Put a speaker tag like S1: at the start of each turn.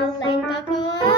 S1: I'll let.